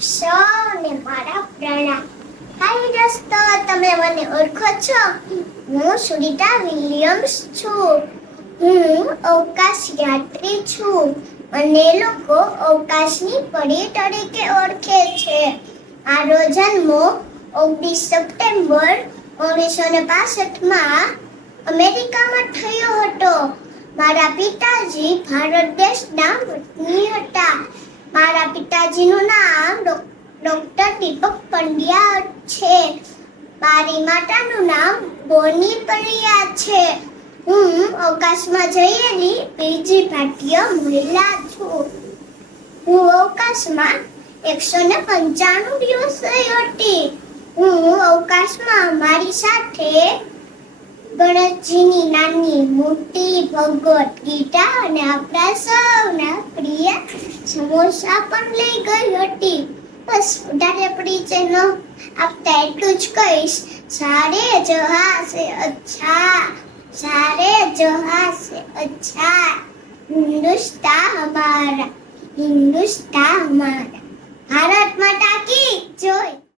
સૌને મારા પ્રણામ. હાય દોસ્તો, તમે મને ઓળખો છો? હું સુનિતા વિલિયમ્સ છું. હું અવકાશ યાત્રી છું અને લોકો અવકાશની પરી તરીકે ઓળખે છે. મારો જન્મ 19 સપ્ટેમ્બર 1965 અમેરિકામાં થયો હતો. મારા પિતાજી ભારત દેશના વતની હતા. મારા પિતાજીનું નામ ડોક્ટર દીપક પંડ્યા છે. મારી માતાનું નામ બોની પંડ્યા છે. હું અવકાશમાં જયેલી બીજી ભારતીય મહિલા છું. હું અવકાશમાં 195 દિવસ રહી હતી. હું અવકાશમાં મારી સાથે ગણેશજીની નાની મૂર્તિ, ભગવદ ગીતા અને આપણા સૌના પ્રિય સમોસા પણ લઈ ગઈ હતી. બસ વધારે પરિચય ન આપતા એટલું જ કહીશ, સારે જહાં સે અચ્છા, સારે જહાં સે અચ્છા, હિન્દુસ્તાન હમારા, હિન્દુસ્તાન હમારા. ભારત માતા કી જય.